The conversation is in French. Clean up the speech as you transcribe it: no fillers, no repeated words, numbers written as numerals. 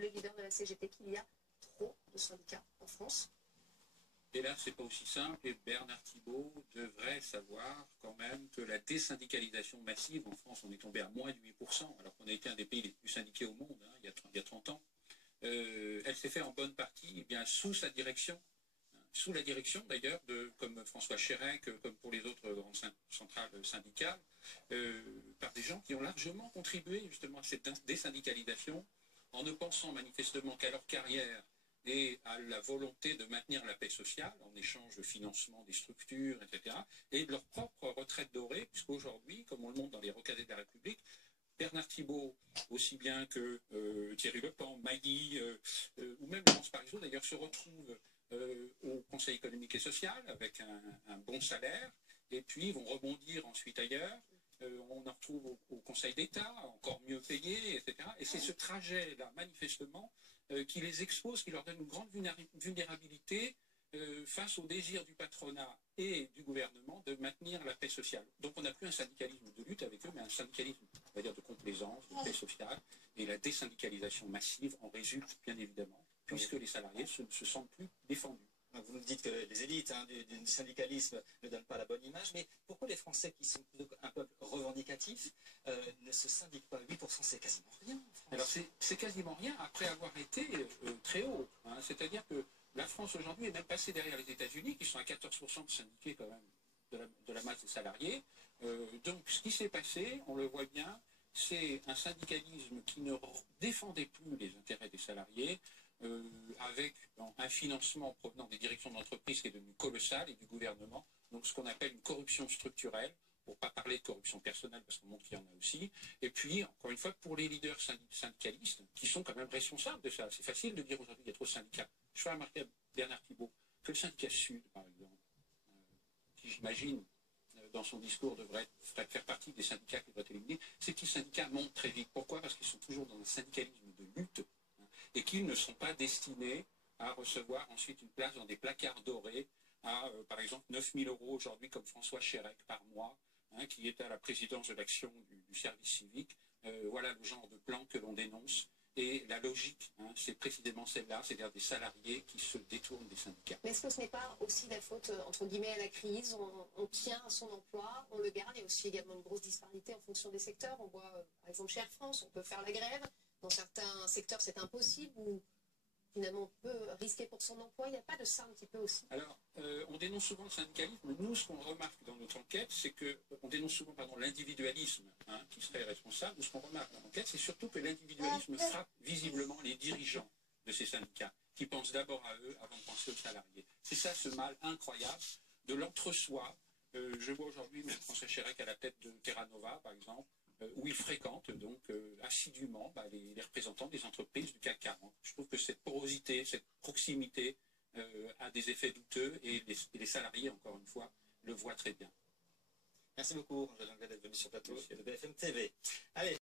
le leader de la CGT, qu'il y a trop de syndicats en France? Et là, c'est pas aussi simple, et Bernard Thibault devrait savoir quand même que la désyndicalisation massive, en France, on est tombé à moins de 8%, alors qu'on a été un des pays les plus syndiqués au monde, hein, il y a 30 ans. Elle s'est faite en bonne partie eh bien, sous sa direction, sous la direction d'ailleurs, comme François Chérèque, comme pour les autres grandes centrales syndicales, par des gens qui ont largement contribué justement à cette désyndicalisation, en ne pensant manifestement qu'à leur carrière et à la volonté de maintenir la paix sociale en échange de financement des structures, etc., et de leur propre retraite dorée, puisqu'aujourd'hui, comme on le montre dans les recadés de la République, Bernard Thibault, aussi bien que Thierry Lepan, Magui, ou même Laurence Parisot, d'ailleurs, se retrouvent au Conseil économique et social avec un bon salaire, et puis ils vont rebondir ensuite ailleurs. On en retrouve au Conseil d'État, encore mieux payés, etc. Et c'est ce trajet-là, manifestement, qui les expose, qui leur donne une grande vulnérabilité face au désir du patronat et du gouvernement de maintenir la paix sociale. Donc on n'a plus un syndicalisme de lutte avec eux, mais un syndicalisme, on va dire, de complaisance, de paix sociale, et la désyndicalisation massive en résulte, bien évidemment, puisque les salariés ne se sentent plus défendus. Donc vous nous dites que les élites du syndicalisme ne donnent pas la bonne image, mais pourquoi les Français, qui sont plutôt un peuple revendicatif, ne se syndiquent pas? 8%, c'est quasiment rien en France. Alors c'est quasiment rien après avoir été très haut. Hein. C'est-à-dire que la France aujourd'hui est même passée derrière les États-Unis, qui sont à 14% de syndiqués quand même de la masse des salariés. Donc ce qui s'est passé, on le voit bien, c'est un syndicalisme qui ne défendait plus les intérêts des salariés, avec un financement provenant des directions d'entreprise qui est devenu colossal et du gouvernement, donc ce qu'on appelle une corruption structurelle, pour ne pas parler de corruption personnelle, parce qu'on montre qu'il y en a aussi, et puis, encore une fois, pour les leaders syndicalistes, qui sont quand même responsables de ça. C'est facile de dire aujourd'hui qu'il y a trop de syndicats. Je fais remarquer à Bernard Thibault que le syndicat Sud, par exemple, qui j'imagine, dans son discours, devrait faire partie des syndicats qui devraient être éliminés, ces petits syndicats montent très vite. Pourquoi? Parce qu'ils sont toujours dans un syndicalisme de lutte, et qu'ils ne sont pas destinés à recevoir ensuite une place dans des placards dorés à, par exemple, 9 000 € aujourd'hui, comme François Chérèque par mois, hein, qui est à la présidence de l'action du service civique. Voilà le genre de plan que l'on dénonce. Et la logique, hein, c'est précisément celle-là, c'est-à-dire des salariés qui se détournent des syndicats. Mais est-ce que ce n'est pas aussi la faute, entre guillemets, à la crise? On tient à son emploi, on le garde. Il y a aussi également une grosse disparité en fonction des secteurs. On voit, par exemple, chez Air France, on peut faire la grève. Dans certains secteurs, c'est impossible, ou finalement, on peut risquer pour son emploi. Il n'y a pas de ça un petit peu aussi? Alors, on dénonce souvent le syndicalisme. Nous, ce qu'on remarque dans notre enquête, c'est qu'on dénonce souvent l'individualisme, hein, qui serait responsable. Nous, ce qu'on remarque dans l'enquête, c'est surtout que l'individualisme frappe visiblement les dirigeants de ces syndicats, qui pensent d'abord à eux avant de penser aux salariés. C'est ça, ce mal incroyable de l'entre-soi. Je vois aujourd'hui même François Chérèque à la tête de Terra Nova, par exemple, où il fréquente donc assidûment les représentants des entreprises du CAC 40. Je trouve que cette porosité, cette proximité a des effets douteux, et les salariés, encore une fois, le voient très bien. Merci beaucoup, Angèle Langlet, d'être venu sur le plateau de BFM TV. Allez.